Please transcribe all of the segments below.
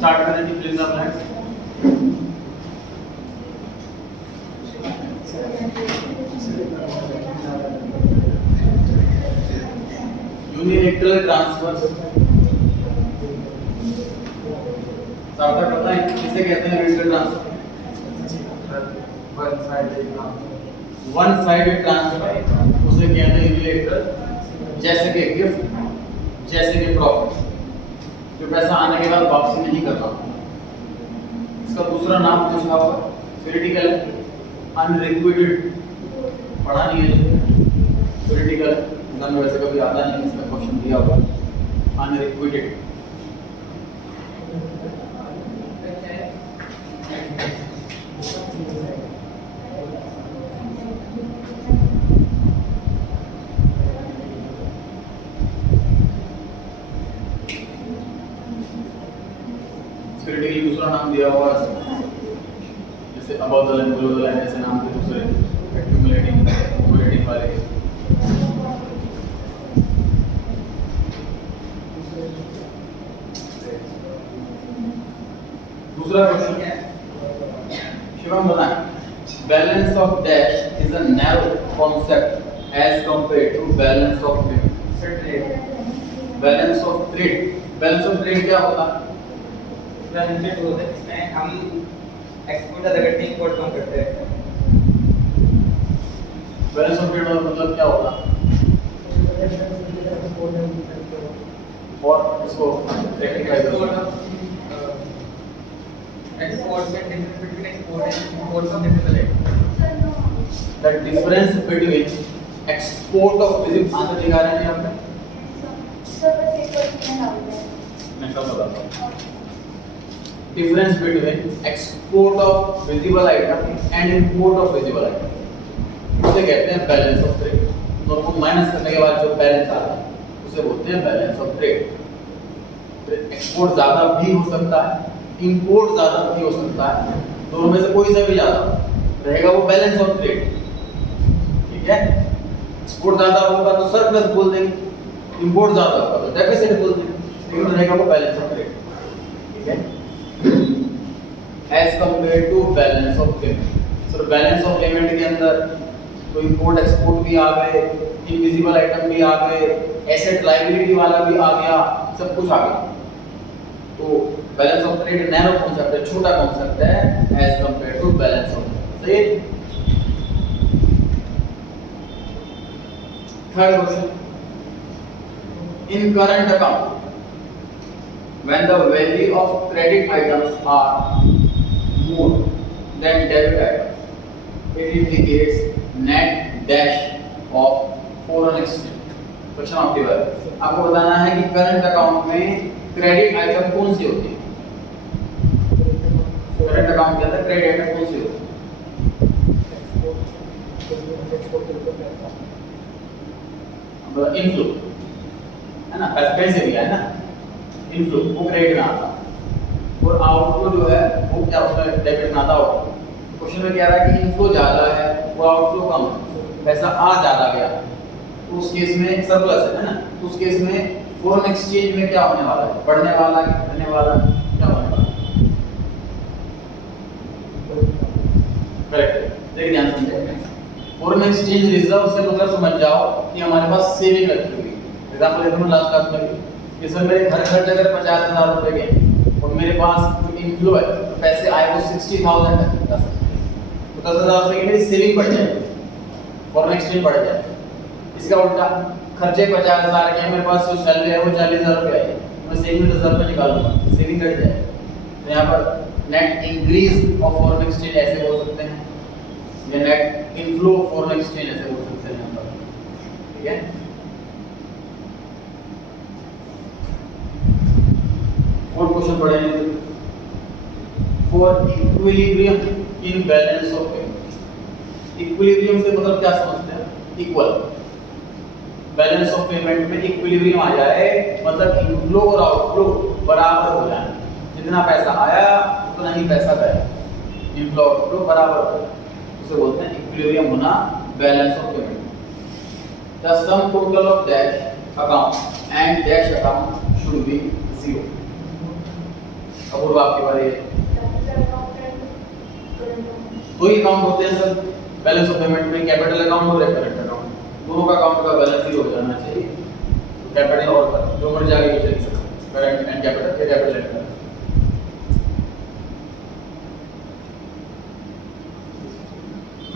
Start करें जी please आप next. Unilateral transfer सावधान पता है किसे कहते हैं? Unilateral transfer one sided transfer उसे कहते हैं यूनिलैटरल। जैसे कि गिफ्ट, जैसे कि प्रॉफिट, जो पैसा आने के बाद वापसी नहीं करना। इसका दूसरा नाम पूछा हुआ थ्योरेटिकल अनरिक्विटेड, पढ़ा नहीं है थ्योरेटिकल एग्जाम में वैसे कभी आता नहीं, इसका क्वेश्चन दिया हुआ अनरिक्विटेड। थ्योरेटिकल दूसरा नाम दिया हुआ जैसे above the line, below the line, ऐसे नाम के दूसरे एक्यूमुलेटिंग वाले। दूसरा क्वेश्चन है, शिवम बताएं, balance of dash is a narrow concept as compared to balance of trade. Balance of trade, balance of trade क्या होता है? बैलेंस शीट होता है जिसमें हम एक्सपोर्ट अदा करते हैं, इंपोर्ट कम करते हैं। बैलेंस ऑफ ट्रेड मतलब क्या होता है? और इसको टेक्निकल एक्सपोर्ट से difference between export and import of visible item. The difference between export of visible, answer दिखा रहे हैं आपने? मैं सब बताता हूँ। Difference between export of visible item and import of visible item उसे कहते हैं बैलेंस ऑफ ट्रेड। दोनों को माइनस करने के बाद जो बैलेंस आता है उसे बोलते हैं बैलेंस ऑफ ट्रेड। एक्सपोर्ट ज्यादा भी हो सकता है, इंपोर्ट ज्यादा भी हो सकता है, दोनों में से कोई सा भी ज्यादा रहेगा वो बैलेंस ऑफ ट्रेड। ठीक है, एक्सपोर्ट ज्यादा होगा तो सरप्लस बोल देंगे, इंपोर्ट ज्यादा होगा तो डेफिसिट बोल देंगे, लेकिन रहेगा वो बैलेंस ऑफ ट्रेड। ठीक है, as compare to balance of payment. So balance of payment के अंदर तो इंपोर्ट एक्सपोर्ट भी आ गए, इनविजिबल आइटम भी आ गए, एसेट लायबिलिटी वाला भी आ गया, सब कुछ आ गया। तो balance of trade narrow concept है, छोटा कॉन्सेप्ट है as compare to balance of. सही। Third question, in current account when the value of credit items are more than debit items, it indicates net dash of foreign exchange। Question आपके बारे आपको बताना है कि करंट अकाउंट में credit item कौन सी होती है? करंट अकाउंट के अंदर क्रेडिट आइटम कौन सी होती है? इनफ्लो है ना, पैसे भी है ना, इनफ्लो वो क्रेडिट में आता है, और आउटफ्लो जो है वो क्या उसमें डेबिट में आता है। क्वेश्चन में कह रहा है कि इनफ्लो ज्यादा है और आउटफ्लो कम है, पैसा आ ज्यादा गया, तो उस केस में सरप्लस है ना, तो उस केस में फॉरेन एक्सचेंज में क्या होने वाला है? बढ़ने वाला है, घटने वाला, क्या होने वाला है? करेक्ट। देखिए ध्यान समझिए, फॉरेन एक्सचेंज रिजर्व से मतलब समझ जाओ कि हमारे पास सेविंग रखी हुई है। एग्जांपल लेते हैं लास्ट क्लास में कि सर मेरे घर खर्च अगर 50,000 रुपए के और मेरे पास जो इनफ्लो है तो पैसे आए वो 60,000 है, तो 10,000 रुपए की मेरी सेविंग बढ़ जाएगी, फॉरेन एक्सचेंज बढ़ जाएगा। इसका उल्टा खर्चे 50,000 के, मेरे पास जो सैलरी है वो 40,000 रुपए आई, मैं सेविंग 10,000 रुपए निकालूंगा, सेविंग घट जाएगी। तो यहाँ पर net increase of foreign exchange ऐसे हो सकते हैं, या net inflow of foreign exchange ऐसे हो सकते हैं यहाँ पर। ठीक है, और क्वेश्चन पढ़ेंगे। For equilibrium in balance of payment, equilibrium से मतलब क्या समझते हैं? इक्वल। बैलेंस ऑफ पेमेंट में इक्विलिब्रियम आ जाए मतलब इनफ्लो और आउटफ्लो बराबर हो जाए, जितना पैसा आया उतना ही पैसा गया, इनफ्लो आउटफ्लो बराबर हो जाए, उसे बोलते हैं इक्विलिब्रियम होना, balance of payment. The sum total of dash account and dash account should be 0। अब आपके बारे दो ही अकाउंट होते हैं सर बैलेंस ऑफ पेमेंट में, कैपिटल अकाउंट और करंट अकाउंट, दोनों का अकाउंट का बैलेंस 0 हो जाना चाहिए। कैपिटल और जो मर्जी आगे पीछे लिख सकते हैं, करंट एंड कैपिटल या capital and current.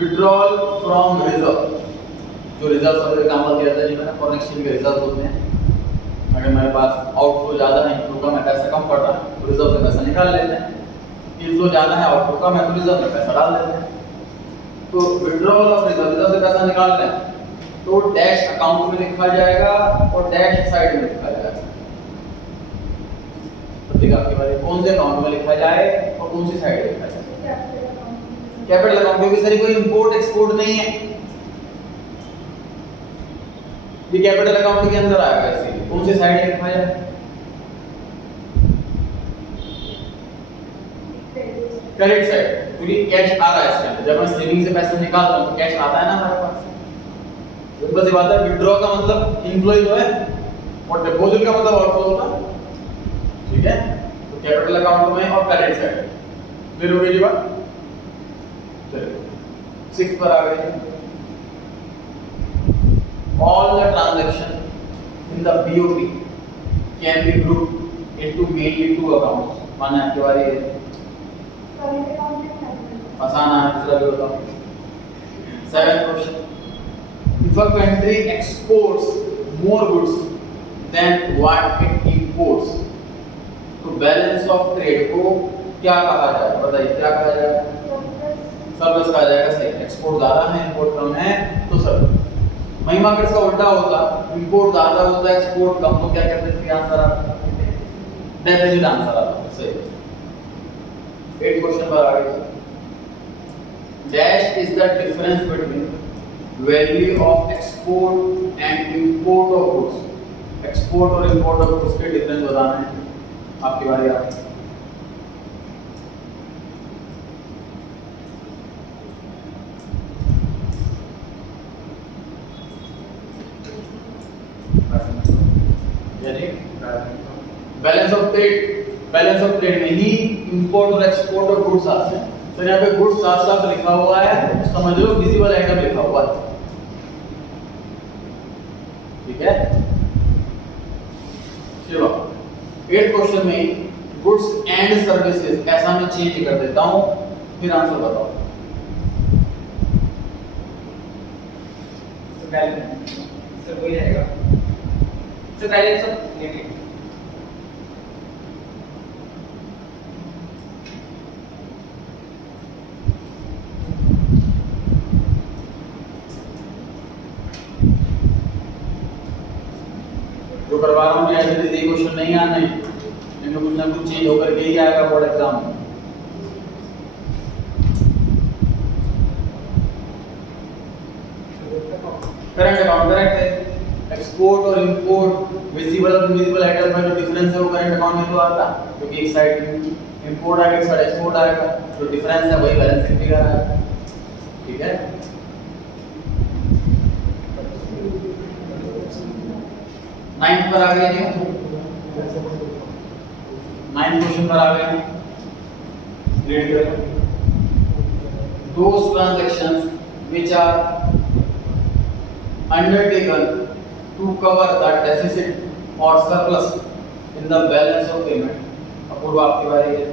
Withdrawal from reserve, जो रिजर्व का एग्जांपल दिया था जी मैंने, फॉरेन एक्सचेंज के रिजर्व होते हैं। अगर मेरे पास आउटफ्लो ज्यादा है, इनफ्लो का, मैं पैसा कम पड़ रहा है तो रिजर्व से पैसा निकाल लेते हैं। इनफ्लो ज्यादा है, आउटफ्लो का, मैं तो रिजर्व में पैसा डाल देते हैं। तो विड्रॉल ऑफ रिजर्व से पैसा निकाल रहे हैं तो डैश अकाउंट में लिखा जाएगा और डैश साइड में लिखा जाएगा। तो देखिए आपके बारे कौन से अकाउंट में लिखा जाए और कौन सी साइड में लिखा जाए? कैपिटल अकाउंट, क्योंकि सर कोई इंपोर्ट एक्सपोर्ट नहीं है, ये कैपिटल अकाउंट के अंदर आएगा, इसीलिए कौन सी साइड लिखा जाए? क्रेडिट साइड, क्योंकि कैश आ रहा है इसके अंदर। जब मैं सेविंग से पैसा निकालता हूं तो कैश आता है ना हमारे पास। तो बस ये बात है, विड्रॉ का मतलब इनफ्लो ही तो है और डिपॉजिट का मतलब आउटफ्लो होता है, ठीक है? तो कैपिटल अकाउंट में और क्रेडिट साइड क्लियर हो गई जी बात? चलिए 6 पर आ गए। All the transaction in the BOP can be grouped into mainly 2 accounts. माने आपके बारे आसान है, दूसरा भी बताओ। 7th question, if a country exports more goods than what it imports, तो बैलेंस ऑफ ट्रेड को क्या कहा जाए? बताइए क्या कहा जाए? सरप्लस कहा जाएगा। सही, एक्सपोर्ट ज्यादा है, इंपोर्ट कम है तो सरप्लस। वहीं मार्केट्स का उल्टा होता, इंपोर्ट ज्यादा होता है, एक्सपोर्ट कम, तो क्या कहते हैं? आंसर आता डेफिसिट आंसर आता। सही। 8 क्वेश्चन पर आ गए। Dash is the difference between value of export and import of goods. Export और इंपोर्ट ऑफ गुड्स के डिफरेंस बताना है, आपकी बारी आ गई। Balance of trade, balance of trade में ही इंपोर्ट और एक्सपोर्ट ऑफ गुड्स आते हैं। तो यहाँ पे गुड्स साफ साफ लिखा हुआ है, तो समझ लो विजिबल आइटम लिखा हुआ है, ठीक है? चलो 8 क्वेश्चन में गुड्स एंड सर्विसेज ऐसा मैं चेंज कर देता हूं, फिर आंसर बताओ। सर वही रहेगा सर, बैलेंस ऑफ लिमिट। जो करवा रहा हूँ ऐसे ये क्वेश्चन नहीं आना है, इनमें कुछ ना कुछ चेंज होकर के ही आएगा बोर्ड एग्जाम में। करंट अकाउंट करेक्ट है। एक्सपोर्ट और इंपोर्ट, विजिबल और इनविजिबल आइटम में जो डिफरेंस है वो करंट अकाउंट में तो आता, क्योंकि एक साइड इंपोर्ट आएगा, एक साइड एक्सपोर्ट आएगा, जो डिफरेंस है वही बैलेंस शीट फिगर आएगा, ठीक है? 9th पर आ गए जी, 9th क्वेश्चन पर आ गए, रीड करें। Those transactions which are undertaken to cover the deficit or surplus in the balance of payment। अपूर्व आपकी बारी है।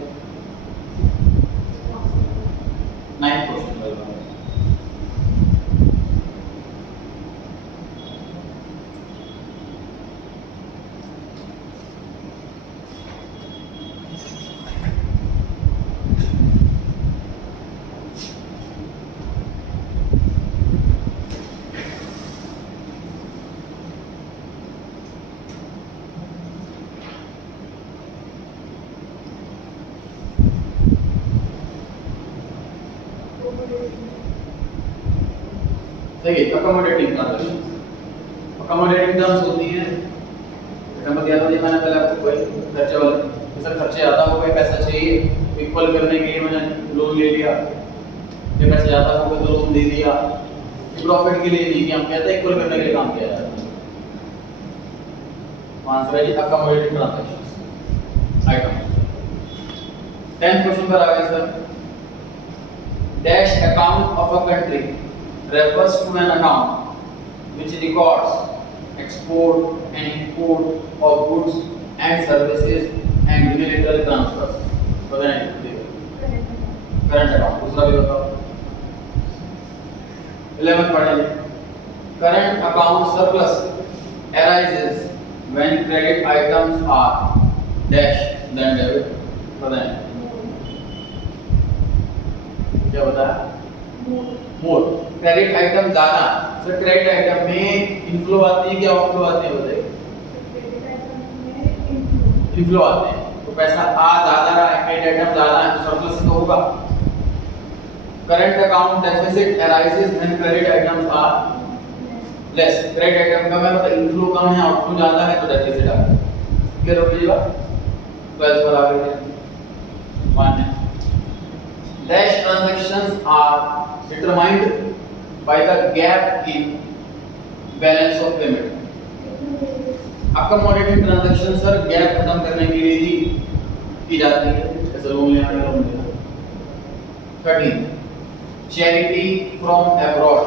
9th क्वेश्चन पर सही है। अकोमोडेटिंग ट्रांजैक्शन, अकोमोडेटिंग टर्म्स होती हैं, एग्जांपल दिया था जी मैंने पहले आपको, कोई खर्चे वाले, सर खर्चे ज़्यादा हो गए, पैसा चाहिए, इक्वल करने के लिए मैंने लोन ले लिया, ये पैसा ज़्यादा हो गया तो लोन दे दिया, प्रॉफिट के लिए नहीं किया, हम कहते हैं इक्वल करने के लिए काम किया जाता है। आंसर है जी accommodating transactions items. 10th question पर आ गए sir. Dash account of a country refers to an account which records export and import of goods and services and unilateral transfers. बताएं करंट अकाउंट। दूसरा भी बताओ, 11th पढ़ेंगे। Current account surplus arises when credit items are dash then debit. बताएं क्या बताया? मोर। Credit item ज्यादा, sir credit item में इनफ्लो आती है कि आउटफ्लो आती है? बताइए। इनफ्लो आते हैं, तो पैसा आ ज्यादा रहा है, क्रेडिट आइटम ज्यादा है तो सरप्लस तो होगा। Current account deficit arises when credit items are less. Credit item का मैं मतलब इनफ्लो कम है, आउटफ्लो ज्यादा है तो डेफिसिट आता है। क्लियर हो गई बात? 12th पर आ गए। One dash transactions are determined by the gap in balance of payment. Accommodating transaction sir gap खत्म करने के लिए ही की जाती है, जैसे लोन लेना या लोन देना। 13 charity from abroad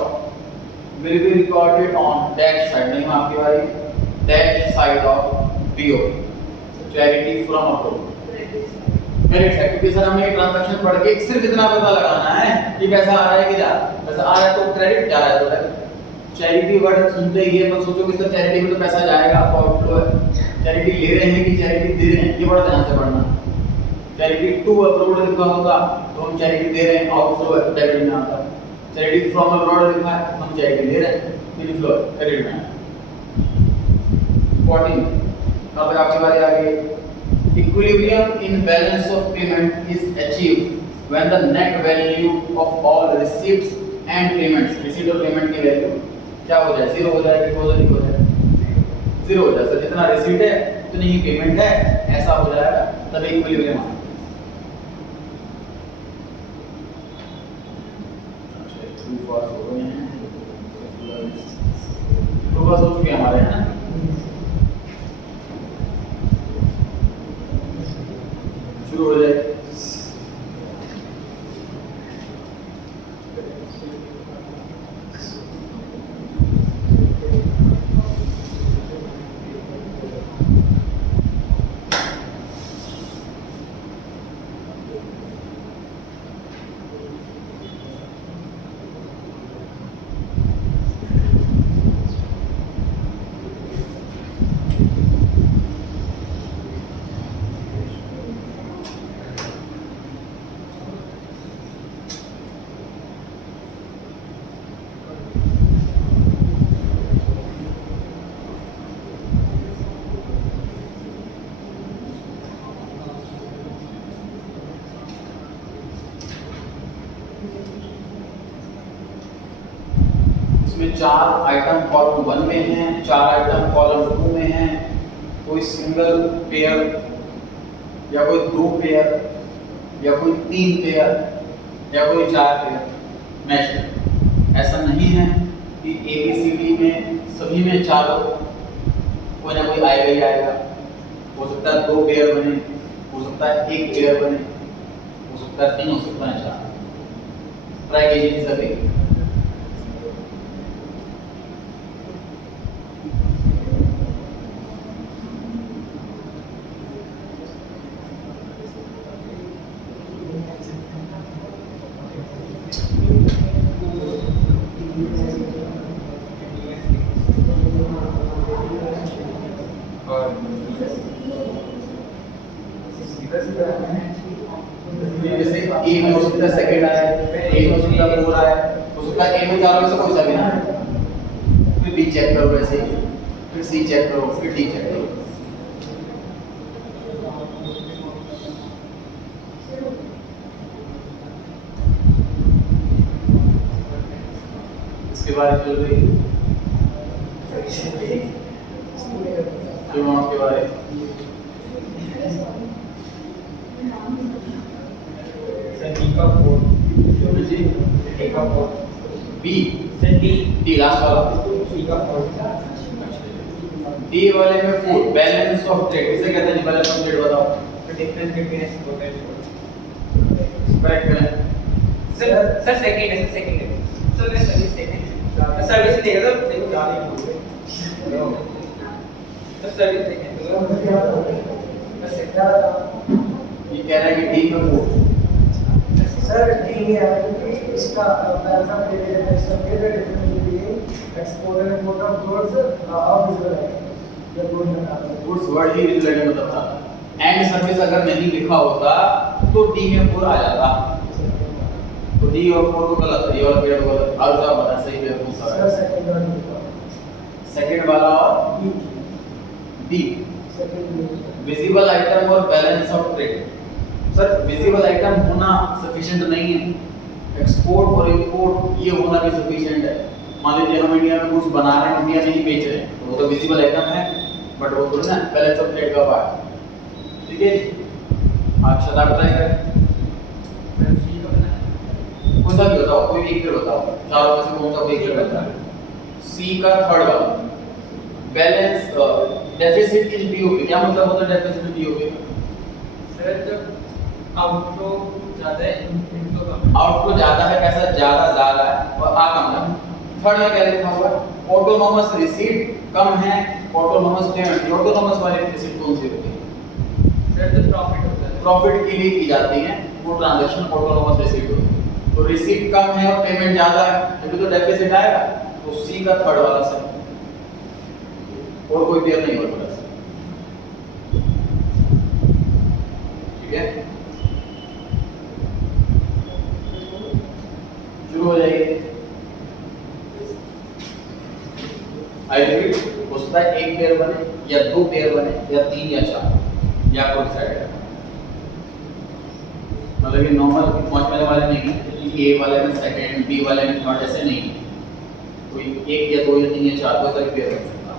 will be recorded on dash side, नहीं आपकी बारी, dash side of BO, charity from abroad credit है, क्योंकि सर हमें ट्रांजैक्शन पढ़ के सिर्फ इतना पता लगाना है कि पैसा आ रहा है कि जा रहा है। पैसा आ रहा है तो क्रेडिट, जा रहा है तो डेबिट। चैरिटी वर्ड सुनते ही ये मत सोचो कि सर चैरिटी में तो पैसा जाएगा, आपको आउटफ्लो है। चैरिटी ले रहे हैं कि चैरिटी दे रहे हैं, ये बड़ा ध्यान से पढ़ना। चैरिटी टू अब्रॉड लिखा होगा तो हम चैरिटी दे रहे हैं, आउटफ्लो है, डेबिट में आता है। चैरिटी फ्रॉम अब्रॉड लिखा है, हम चैरिटी ले रहे हैं, इनफ्लो क्रेडिट में। 14 अब तक आपकी बारी आ गई। Equilibrium in balance of payment is achieved when the net value of all receipts and payments, receipt और payment की वैल्यू क्या हो जाए? जीरो हो जाए कि पॉजिटिव हो जाए? जीरो हो जाए। सर जितना रिसीट है उतनी ही पेमेंट है, ऐसा हो जाएगा तभी इक्विलिब्रियम आता है। ट्रू फॉल्स हो गए हैं, ट्रू फॉल्स हो चुके हैं हमारे, है ना? शुरू हो जाए। इसमें 4 आइटम कॉलम 1 में हैं, 4 आइटम कॉलम 2 में हैं। कोई सिंगल पेयर या कोई 2 पेयर या कोई 3 पेयर या कोई 4 पेयर मैच है। ऐसा नहीं है कि ABCD में सभी में चारों कोई ना कोई आएगा ही आएगा। हो सकता है 2 पेयर बने, हो सकता है 1 पेयर बने, हो सकता है 3, हो सकता है 4। ट्राई कीजिए सभी। जैसे ए में हो सकता है सेकंड आया, ए में हो सकता है 4 आया, हो सकता है ए में चारों में से कोई सा भी ना आए। फिर बी चेक करो, वैसे ही फिर सी चेक करो, फिर डी चेक करो। इसके बारे चल रही है क्यों आपके बारे सर डी का 4 जी डी का 4 बी सर डी लास्ट वाला डी का 4 डी वाले में फूड बैलेंस ऑफ ट्रेड इसे कहते हैं बैलेंस ऑफ ट्रेड बताओ difference between export and correct करें सर सेकंड है सर मैं सर्विस सेकंड सर्विस देगा तो देखो सर सर्विस सेकंड बस ये कह रहा है कि डी में फूड सर डी है क्योंकि इसका पैसा export and import of goods of visible है या गुड में गुड्स वर्ड ही रिलेटेड मतलब था एंड सर्विस अगर नहीं लिखा होता तो डी में फूड आ जाता तो डी और फोर को गलत है ये वाला पीरियड गलत और क्या बता सही है कौन सा सर सेकंड वाला और डी विजिबल आइटम और balance of trade sir visible item होना सफिशिएंट नहीं है एक्सपोर्ट और इंपोर्ट ये होना भी सफिशिएंट है मान लीजिए हम इंडिया में कुछ बना रहे हैं इंडिया में ही बेच रहे हैं तो वो तो विजिबल आइटम है बट वो थोड़ी ना बैलेंस ऑफ ट्रेड का पार्ट ठीक है आप शब्द आप ट्राई करें कौन सा भी बताओ कोई एक पेड़ बताओ चारों में से कौन सा कोई एक पेड़ बताओ सी का थर्ड वाला बैलेंस डेफिसिट इज बीओपी क्या मतलब होता है डेफिसिट इन बीओपी सर जब आउटफ्लो ज्यादा है इनफ्लो कम आउटफ्लो ज्यादा है पैसा ज्यादा है और आ कम है थर्ड में क्या लिखा हुआ है ऑटोनोमस रिसीट कम है ऑटोनोमस पेमेंट ऑटोनोमस वाली रिसीट कौन सी होती है सर तो प्रॉफिट होता है प्रॉफिट के लिए की जाती है वो ट्रांजैक्शन ऑटोनोमस रिसीट होती है तो रिसीट कम है और पेमेंट ज्यादा है तभी तो डेफिसिट आएगा तो सी का थर्ड वाला सर और कोई पेयर नहीं होता ठीक है शुरू हो जाइए आई रिपीट हो सकता है एक पेयर बने या दो पेयर बने या तीन या चार या कोई साइड मतलब ये नॉर्मल पहुंचने वाले नहीं है ए वाले में सेकंड बी वाले में थर्ड ऐसे नहीं कोई एक या दो या तीन या चार कोई सा भी पेयर हो सकता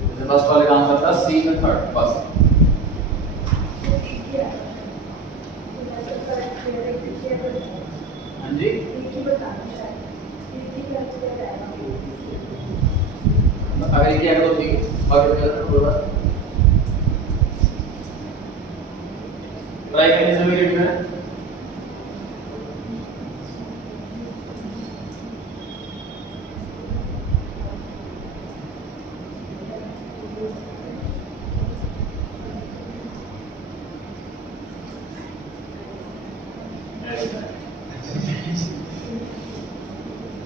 जैसे फर्स्ट वाले का आंसर था सी में थर्ड बस हाँ जी अगर ये किया तो ठीक है और क्या ट्राई करने से मेरे में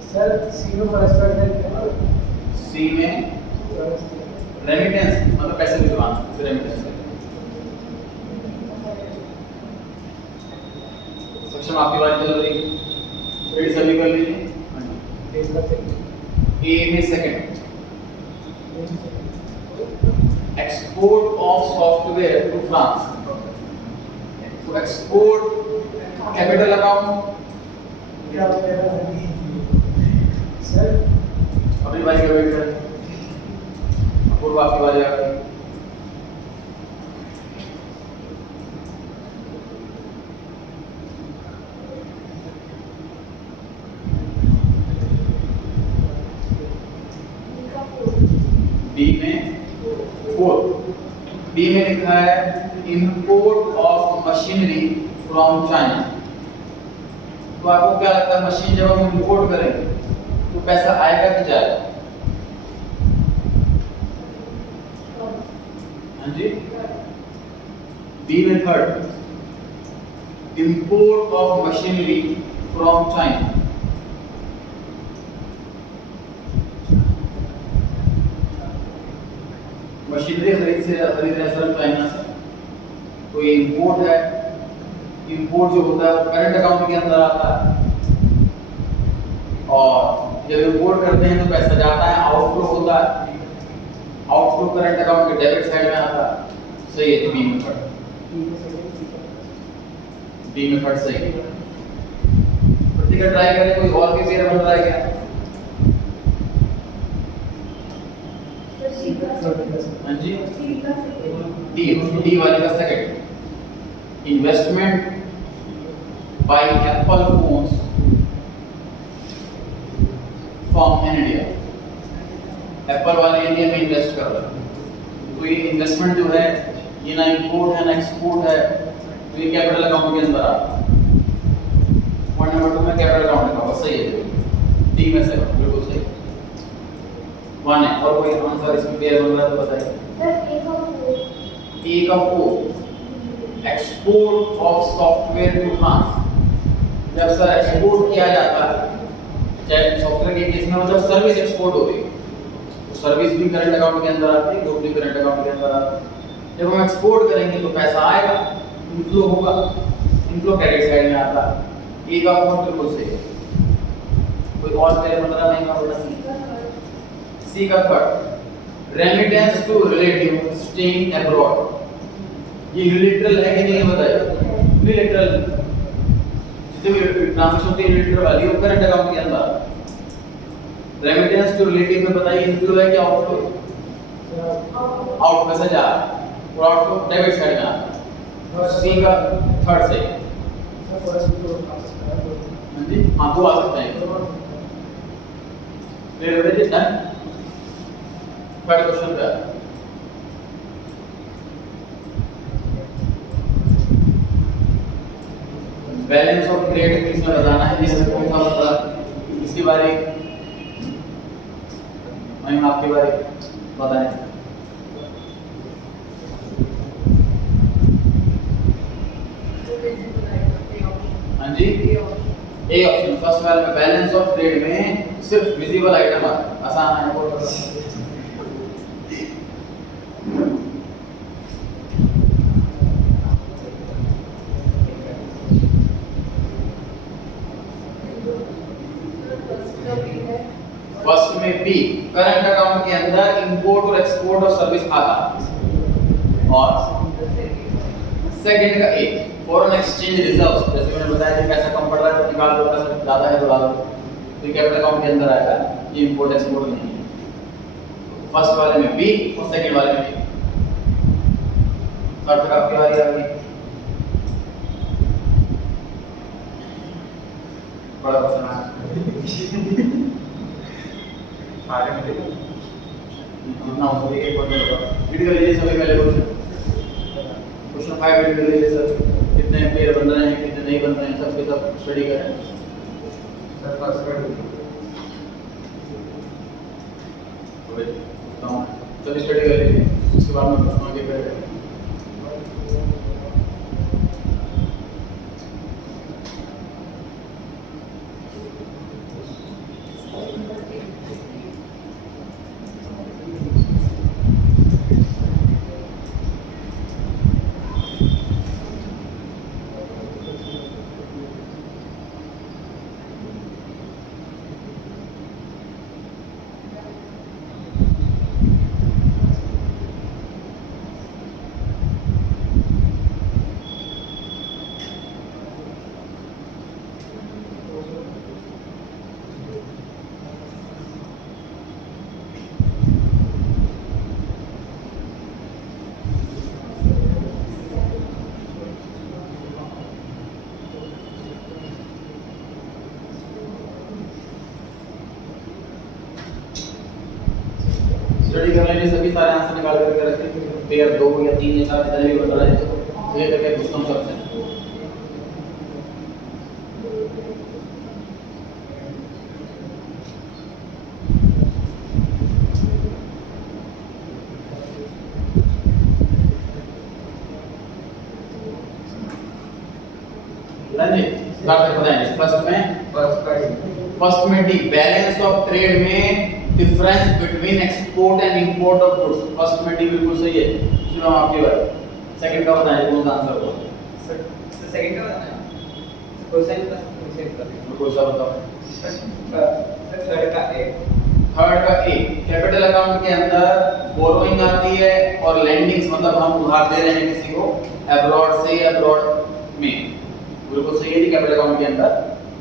सर सी में फर्स्ट है सी में रेमिटेंस मतलब पैसे भिजवाना रेमिटेंस सक्षम आपकी बात चल रही है फिर सभी कर लीजिए ए में second export of software to France तो एक्सपोर्ट कैपिटल अकाउंट क्या सर अपनी बारी का वेट करें अपूर्व आपकी बारी आ गई डी में डी में लिखा है import of machinery from China तो आपको क्या लगता है मशीन जब हम इंपोर्ट करेंगे तो पैसा आएगा कि जाएगा हाँ जी बी में third import of machinery from China machinery खरीद रहे सर चाइना से तो ये इंपोर्ट है इंपोर्ट जो होता है वो करंट अकाउंट के अंदर आता है और जब इंपोर्ट करते हैं तो पैसा जाता है आउटफ्लो होता है आउटफ्लो करंट अकाउंट के डेबिट साइड में आता है सही है बी में फट सही है ठीक है, ट्राई करें। कोई और भी पेयर बन रहा है क्या? हाँ जी, डी वाले का second, investment by Apple phones from India. Apple वाले इंडिया में इन्वेस्ट कर रहे हैं, तो ये इन्वेस्टमेंट जो है ये ना इंपोर्ट है ना एक्सपोर्ट है, तो ये कैपिटल अकाउंट के अंदर आता है। पॉइंट नंबर 2 में कैपिटल अकाउंट का बस सही है, डी में से बिल्कुल सही 1 है। और कोई आंसर इसमें पेयर बन रहा है तो बताइए। ए का 4, export of software to France. जब सर एक्सपोर्ट किया जाता है, चाहे सॉफ्टवेयर के केस में मतलब सर्विस एक्सपोर्ट होती है, तो सर्विस भी करंट अकाउंट के अंदर आती है, गुड भी करंट अकाउंट के अंदर आता है। जब हम एक्सपोर्ट करेंगे तो पैसा आएगा, इनफ्लो होगा, इनफ्लो क्रेडिट साइड में आता है। ए का 4 बिल्कुल सही है। कोई और पेयर बन रहा है? नहीं का बता सी का 3, remittance to relative staying abroad. ये यूनिलैटरल है कि नहीं बताइए। यूनिलैटरल जितने भी ट्रांजैक्शन होती है यूनिलैटरल वाली वो करंट अकाउंट के अंदर। रेमिटेंस टू रिलेटिव में बताइए इनफ्लो है कि आउटफ्लो? आउट मैसेज आ रहा है और आउटफ्लो डेबिट साइड में आ रहा है। सी का 3 से हाँ जी, हाँ तो आ सकते हैं। क्लियर है जी, डन। थर्ड क्वेश्चन पे बैलेंस ऑफ ट्रेड इसमें बताना है, जिसमें कौन सा मतलब इसकी बारे मैं आपके बारे बताएं। हाँ जी, ए ऑप्शन फर्स्ट वाले में बैलेंस ऑफ ट्रेड में सिर्फ विजिबल आइटम आता है। आसान है बहुत फर्स्ट में बी करंट अकाउंट के अंदर इंपोर्ट और एक्सपोर्ट और सर्विस आता है। और सेकंड का ए फॉरेन एक्सचेंज रिजर्व्स, जैसे मैंने बताया कि पैसा कम पड़ रहा है तो निकाल दो, पैसा ज्यादा है तो डालो, तो कैपिटल अकाउंट के अंदर आएगा। ये इंपोर्ट एक्सपोर्ट नहीं है। फर्स्ट वाले में बी और सेकंड वाले में ए। थर्ड तक आपकी बारी आ गई। बड़ा क्वेश्चन है आगे में देखो जितना हो सके एक पॉइंट बताओ। रीड कर लीजिए सभी पहले क्वेश्चन 5 रीड कर लीजिए सर। कितने पेयर बन रहे हैं, कितने नहीं बन रहे हैं, सब के सब स्टडी करें सर। फर्स्ट पेयर तो सभी स्टडी कर लीजिए, उसके बाद में आगे करेंगे। स्टडी कर लेंगे, सभी सारे आंसर निकाल करके रखें। पेयर 2 या 3 या 4 जितने भी बन रहे हैं तो ये करके पूछता हूँ सबसे। फर्स्ट में डी बैलेंस ऑफ ट्रेड में difference between export and import of goods. First में डी बिल्कुल सही है। सुनो आपकी बात। सेकंड का बताएं कौन सा आंसर होगा। सर सेकंड का बताना क्वेश्चन का कौन सा बताओ। थर्ड का ए। थर्ड का ए कैपिटल अकाउंट के अंदर बोरोइंग आती है और लैंडिंग्स मतलब हम उधार दे रहे हैं किसी को अब्रॉड से अब्रॉड में। बिल्कुल सही है जी, कैपिटल अकाउंट के अंदर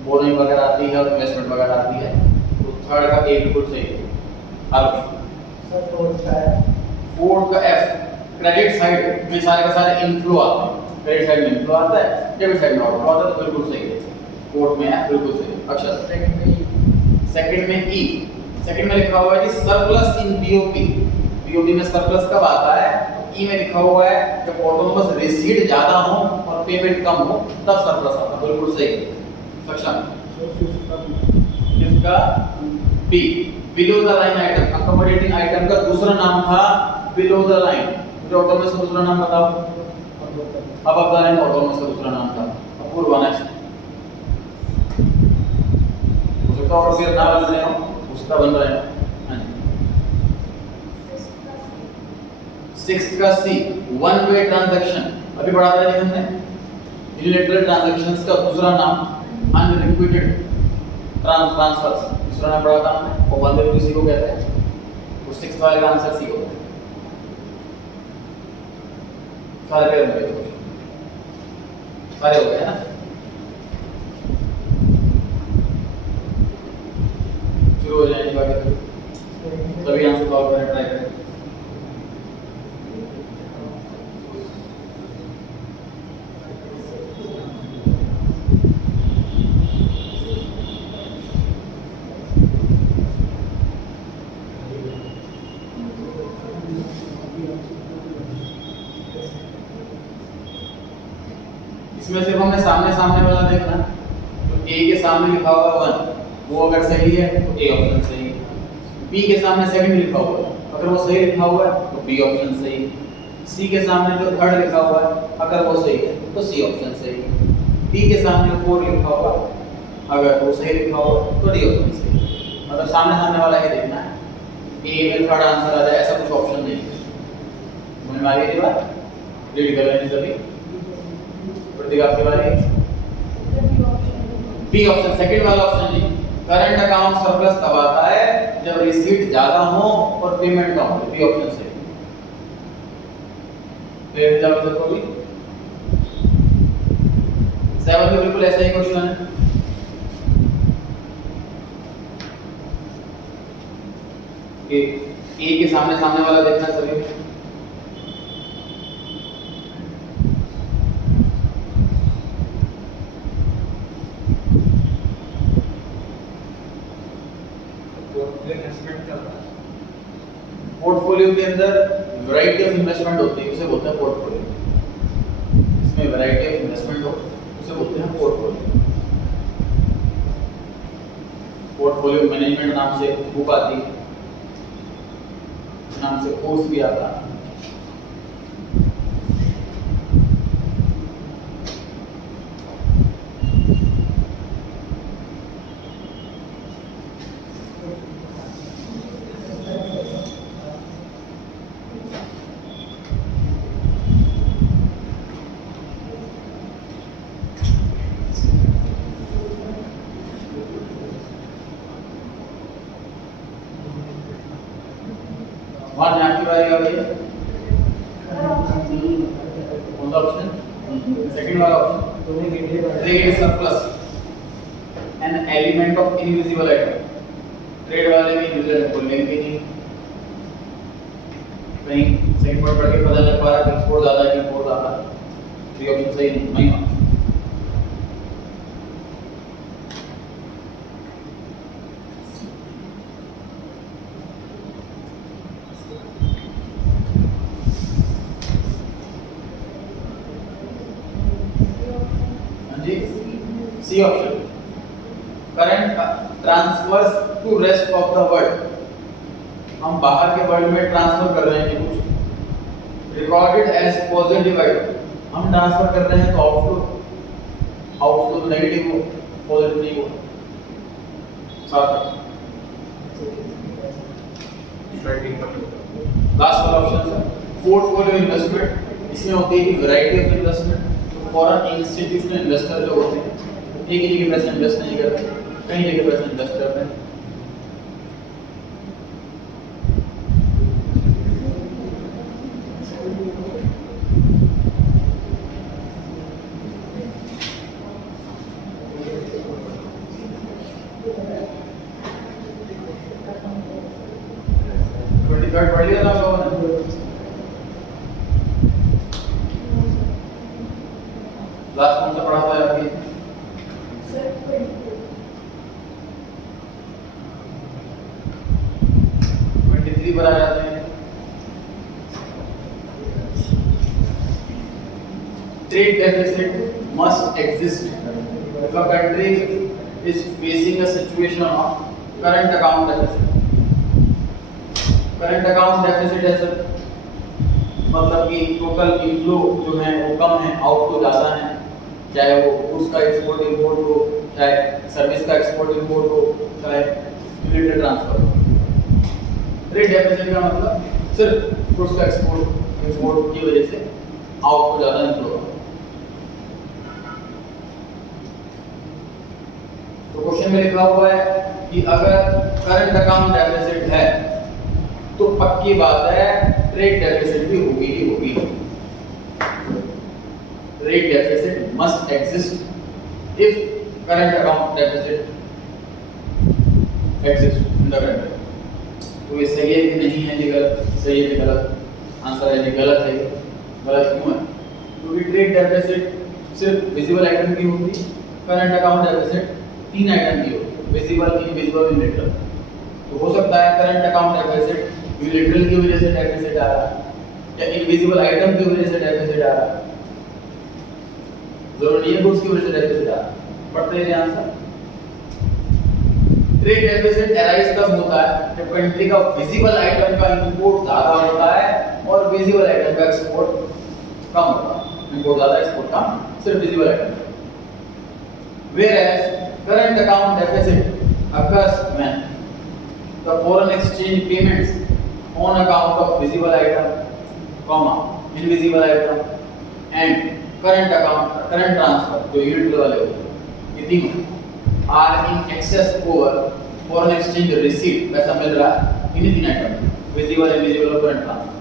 बोरोइंग वगैरह आती है और इन्वेस्टमेंट वगैरह आती है, तो थर्ड का ए बिल्कुल सही है। अब सर फोर्थ का है फोर्थ का एफ, क्रेडिट साइड में सारे के सारे इनफ्लो आते हैं, क्रेडिट साइड में इनफ्लो आता है, डेबिट साइड में आउटफ्लो आता है, तो बिल्कुल सही है। फोर्थ में एफ बिल्कुल सही है। अक्षर सेकंड में ई, सेकंड में लिखा हुआ है कि सरप्लस इन बीओपी, बीओपी में सरप्लस कब आता है, ई में लिखा हुआ है जब ऑटोनोमस रिसीट ज्यादा हो और पेमेंट कम हो तब सरप्लस आता है, बिल्कुल सही है। सक्षम जिसका B, below the line item, accommodating item का दूसरा नाम था बिलो द लाइन, जो ऑटोनोमस का दूसरा नाम बताओ। अब द लाइन ऑटोनोमस का दूसरा नाम था अपूर्वाना, हो सकता है और फिर ना बन रहे हो, उसका बन रहा है। सिक्स्थ का सी, वन वे ट्रांजैक्शन, अभी पढ़ा था जी हमने, यूनिलैटरल ट्रांजैक्शंस का दूसरा नाम अनरिक्विटेड ट्रांसफर्स, दूसरा नाम पढ़ा था हमने, और वन वे किसी को कहते हैं, तो सिक्स्थ वाले का आंसर सी होगा। सारे पेयर में सारे हो गए ना, शुरू हो जाएंगे बाकी सभी आंसर सॉल्व करने ट्राई करें। इसमें सिर्फ हमने सामने सामने वाला देखना, तो ए के सामने लिखा हुआ 1, वो अगर सही है तो ए ऑप्शन सही है। बी के सामने सेकंड लिखा हुआ है, अगर वो सही लिखा हुआ है तो बी ऑप्शन सही है। सी के सामने जो थर्ड लिखा हुआ है, अगर वो सही है तो सी ऑप्शन सही है। डी के सामने 4 लिखा हुआ है, अगर वो सही लिखा हुआ तो डी ऑप्शन सही है। मतलब सामने सामने वाला ही देखना है, ए में थर्ड आंसर आ जाए ऐसा कुछ ऑप्शन नहीं है। समझ में आ गई बात? रीड कर लेंगे सभी। प्रतिभा आपकी बारी। बी ऑप्शन, सेकंड वाला ऑप्शन जी, करंट अकाउंट सरप्लस तब आता है जब रिसीट ज्यादा हो और पेमेंट कम हो, बी ऑप्शन से। फिर जब सबको भी 7 में बिल्कुल ऐसा ही क्वेश्चन है। ए के सामने सामने वाला देखना सभी। पोर्टफोलियो के अंदर वैरायटी ऑफ इन्वेस्टमेंट होती है, उसे बोलते हैं पोर्टफोलियो। इसमें वैरायटी ऑफ इन्वेस्टमेंट हो, उसे बोलते हैं पोर्टफोलियो। पोर्टफोलियो मैनेजमेंट नाम से बुक आती है, नाम से कोर्स भी आता है। वन आपकी बारी आ गई है। कौन सा ऑप्शन? सेकंड वाला option. Trade surplus an element of invisible item. Trade वाले में यूजर बोलेंगे नहीं, कहीं सेकंड पॉइंट पढ़ के पता लग पा रहा है एक्सपोर्ट ज्यादा है कि इंपोर्ट ज्यादा है, ये ऑप्शन सही नहीं है। C option, current transfers to rest of the world, हम बाहर के वर्ल्ड में ट्रांसफर कर रहे हैं कुछ, रिकॉर्डेड एज पॉजिटिव आइटम, हम ट्रांसफर कर रहे हैं तो आउटफ्लो तो नेगेटिव हो, पॉजिटिव नहीं हो। साथ लास्ट वाला ऑप्शन है पोर्टफोलियो इन्वेस्टमेंट। इसमें होती है variety of investment, foreign institutional investor जो होते हैं एक ही जगह पैसे इन्वेस्ट नहीं करते, कई जगह पैसे इन्वेस्ट करते हैं। मेथड पढ़ लिया था आप लोगों ने? लास्ट कौन सा पढ़ा था आपकी? 23 पर आ जाते हैं। Trade deficit must exist if a country is facing a situation of current account deficit. Current account deficit है सर, मतलब कि टोटल इनफ्लो जो है वो कम है, आउटफ्लो ज़्यादा है, चाहे वो गुड्स का एक्सपोर्ट इंपोर्ट हो, चाहे सर्विस का एक्सपोर्ट इंपोर्ट हो, चाहे यूनिट ट्रांसफर हो। ट्रेड डेफिसिट का मतलब सिर्फ गुड्स का एक्सपोर्ट इंपोर्ट की वजह से आउटफ्लो ज़्यादा इनफ्लो हो। तो क्वेश्चन में लिखा हुआ है कि अगर करंट अकाउंट डेफिसिट है तो पक्की बात है ट्रेड डेफिसिट भी होगी ही होगी। Trade deficit must exist if current account deficit exist in the country. तो ये सही है कि नहीं है, ये गलत, सही है कि गलत? आंसर है जी गलत है। गलत क्यों है? क्योंकि ट्रेड डेफिसिट सिर्फ विजिबल आइटम की होगी, करंट अकाउंट डेफिसिट 3 आइटम की होगी, विजिबल, इनविजिबल, यूनिलैटरल। तो हो सकता है करंट अकाउंट डेफिसिट यूनिलैटरल की वजह से डेफिसिट आ रहा है या इनविजिबल आइटम की वजह से डेफिसिट आ रहा है, जरूरी नहीं है गुड्स की वजह से डेफिसिट आ रहा है। पढ़ते हैं आंसर। ट्रेड डेफिसिट अराइज कब होता है? जब कंट्री का विजिबल आइटम का इंपोर्ट ज्यादा होता है और विजिबल आइटम का एक्सपोर्ट कम होता है। इंपोर्ट ज्यादा, एक्सपोर्ट कम, सिर्फ visible item. Whereas current account deficit occurs when the foreign exchange payments on account of visible item, invisible item and current transfer जो यूनिट वाले होते हैं, ये तीनों are in excess over foreign exchange receipt, पैसा मिल रहा है इन्हीं तीन आइटम, विजिबल, इनविजिबल और करंट ट्रांसफर।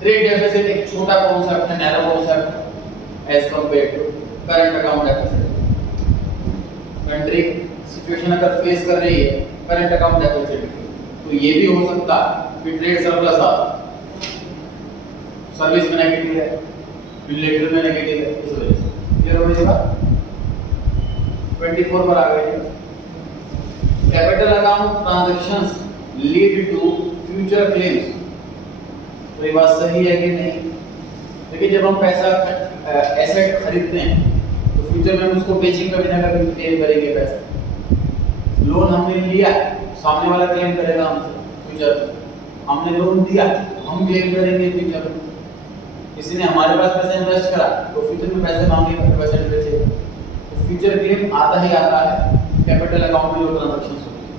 ट्रेड डेफिसिट एक छोटा कॉन्सेप्ट है, narrow concept as compare to current account deficit. Country situation अगर फेस कर रही है करंट अकाउंट डेफिसिट तो ये भी हो सकता कि ट्रेड सरप्लस आ, सर्विस में नेगेटिव है, यूनिलैटरल में नेगेटिव है, इस वजह से। क्लियर हो जाएगा? 24 पर आ गए। Capital account transactions lead to future claims. तो ये बात सही है कि नहीं? देखिए जब हम पैसा एसेट खरीदते हैं तो फ्यूचर में हम उसको बेचिंग कभी ना कभी क्लेम करेंगे पैसा। लोन हमने लिया, सामने वाला क्लेम करेगा हमसे फ्यूचर में। हमने लोन दिया, हम क्लेम करेंगे फ्यूचर में। किसी ने हमारे पास पैसा इन्वेस्ट करा तो फ्यूचर में पैसे मांगेगा, पैसे बेचेगा। तो फ्यूचर क्लेम आता ही आता है कैपिटल अकाउंट में जो ट्रांजैक्शंस होती है।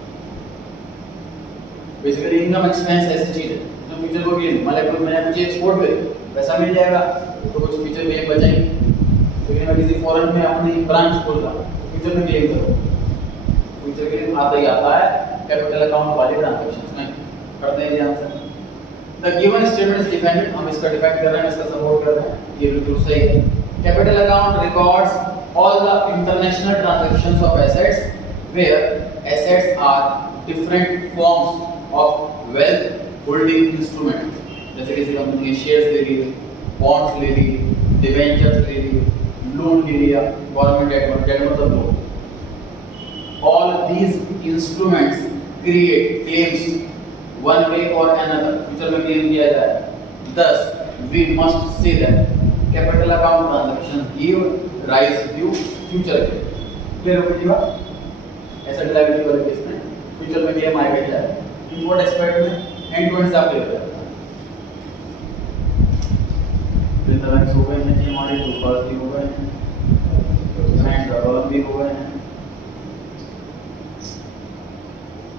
बेसिकली इनकम एक्सपेंस ऐसी चीज है जो फ्यूचर को क्लेम, मतलब मैंने कुछ एक्सपोर्ट किया पैसा मिल जाएगा तो कुछ फ्यूचर क्लेम बचेंगे। लेकिन मैं किसी फॉरेन में अपनी ब्रांच खोल रहा हूँ तो फ्यूचर में क्लेम करो, फ्यूचर क्लेम आता ही आता है कैपिटल अकाउंट वाले ट्रांजैक्शंस में। करते हैं answer. The given statement is defined, हम इसका डिफाइन कर रहे हैं, इसका सपोर्ट कर रहे हैं, ये बिल्कुल सही है। Capital account records all the international transactions of assets where assets are different forms of wealth holding instrument. जैसे किसी कंपनी के शेयर्स ले लिए, बॉन्ड्स ले लिए, डिबेंचर्स ले लिए, लोन ले लिया, गवर्नमेंट डेट मतलब loan. All these instruments create claims one way or another. Future में क्लेम किया जाए। Thus, we must say that capital account transactions give rise to future claim. Clear हो गई बात? एसेट लायबिलिटी वाले केस में future में क्लेम आएगा ही आएगा। इंपोर्ट एक्सपेक्ट में एंड टू एंड सब क्लियर हो जाएगा। इंटरनेट हो गए हैं, हमारे प्रोफाइल भी हो गए हैं, बैंक डबल भी हो गए हैं।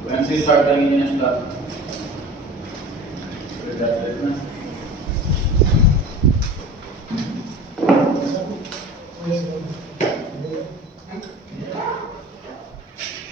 When we start करेंगे नेक्स्ट क्लास।